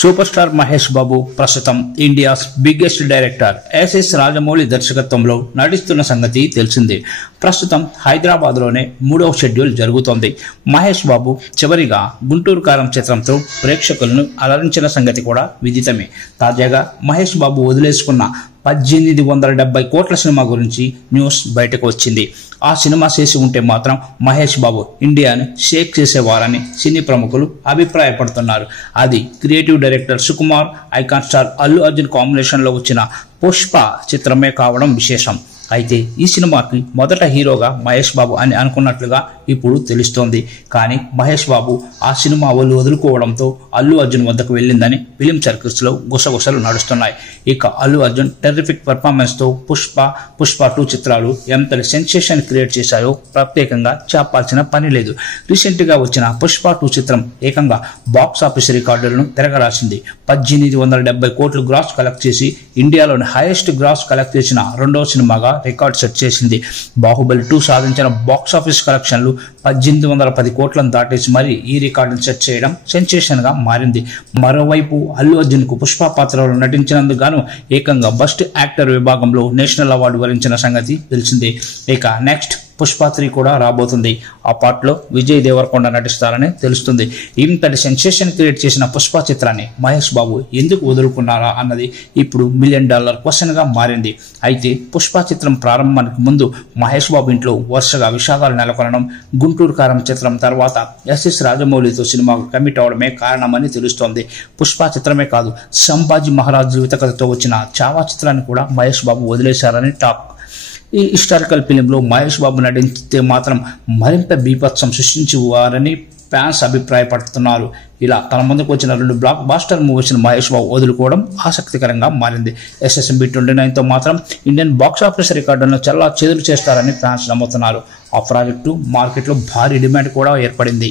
Super star Mahesh Babu ప్రస్తుతం India's biggest director SS Rajamouli దర్శకత్వంలో నటిస్తున్న సంగతి తెలిసిందే. ప్రస్తుతం హైదరాబాద్లోనే 3వ షెడ్యూల్ జరుగుతోంది. మహేష్ బాబు చివరిగా గుంటూరు కారం చిత్రంతో ప్రేక్షకులను అలరించిన సంగతి కూడా విదితమే. తాజాగా మహేష్ బాబు వదిలేసుకున్న 1870 కోట్ల సినిమా గురించి న్యూస్ బయటకు వచ్చింది. ఆ సినిమా చేసి ఉంటే మాత్రం మహేష్ బాబు ఇండియాను షేక్ చేసేవారని సినీ ప్రముఖులు అభిప్రాయపడుతున్నారు. అది creative director Sukumar, icon star Allu Arjun కాంబినేషన్లో వచ్చిన పుష్ప చిత్రమే కావడం విశేషం. అయితే ఈ సినిమాకి మొదట హీరోగా మహేష్ బాబు అని అనుకున్నట్లుగా ఇప్పుడు తెలుస్తోంది. కానీ మహేష్ బాబు ఆ సినిమా వదులుకోవడంతో అల్లు అర్జున్ వద్దకు వెళ్ళిందని ఫిలిం సర్కిల్స్ లో గుసగుసలు నడుస్తున్నాయి. ఇక అల్లు అర్జున్ టెర్రిఫిక్ పర్ఫార్మెన్స్ తో పుష్ప 2 చిత్రాలు ఎంతటి సెన్సేషన్ క్రియేట్ చేశాయో ప్రత్యేకంగా చెప్పాల్సిన పని లేదు. రీసెంట్ గా వచ్చిన పుష్ప 2 చిత్రం ఏకంగా బాక్స్ ఆఫీస్ రికార్డులను తిరగరాసింది. 1870 కోట్లు గ్రాస్ కలెక్ట్ చేసి ఇండియాలోని హైయెస్ట్ గ్రాస్ కలెక్ట్ చేసిన 2వ సినిమాగా రికార్డ్ సెట్ చేసింది. బాహుబలి 2 సాధించిన బాక్స్ ఆఫీస్ కలెక్షన్లు 1810 కోట్లను దాటేసి మరి ఈ రికార్డును సెట్ చేయడం సెన్సేషన్ గా మారింది. మరోవైపు అల్లు అర్జున్ కు పుష్ప పాత్రలో నటించినందుకు గాను ఏకంగా బెస్ట్ యాక్టర్ విభాగంలో నేషనల్ అవార్డు వరించిన సంగతి తెలిసిందే. ఇక నెక్స్ట్ పుష్ప 3 కూడా రాబోతుంది. ఆ పాటలో విజయ్ దేవరకొండ నటిస్తారని తెలుస్తుంది. ఇంతటి సెన్సేషన్ క్రియేట్ చేసిన పుష్ప చిత్రాన్ని మహేష్ బాబు ఎందుకు వదులుకున్నారా అన్నది ఇప్పుడు $1 మిలియన్ క్వశ్చన్ గా మారింది. అయితే పుష్ప చిత్రం ప్రారంభానికి ముందు మహేష్ బాబు ఇంట్లో వరుసగా విషాదాలు నెలకొనడం, గుంటూరు కారం చిత్రం తర్వాత ఎస్ఎస్ రాజమౌళితో సినిమాకు కమిట్ అవడమే కారణమని తెలుస్తోంది. పుష్ప చిత్రమే కాదు, సంభాజీ మహారాజు వితకథతో వచ్చిన చావా చిత్రాన్ని కూడా మహేష్ బాబు వదిలేశారని టాక్. ఈ హిస్టారికల్ ఫిలింలో మహేష్ బాబు నటించితే మాత్రం మరింత బీభత్సం సృష్టించేవారని ఫ్యాన్స్ అభిప్రాయపడుతున్నారు. ఇలా తన ముందుకు వచ్చిన 2 black buster movies Mahesh Babu వదులుకోవడం ఆసక్తికరంగా మారింది. SSMB 29తో మాత్రం ఇండియన్ బాక్స్ ఆఫీస్ రికార్డులను చాలా చెదురు చేస్తారని ఫ్యాన్స్ నమ్ముతున్నారు. ఆ ప్రాజెక్టు మార్కెట్లో భారీ డిమాండ్ కూడా ఏర్పడింది.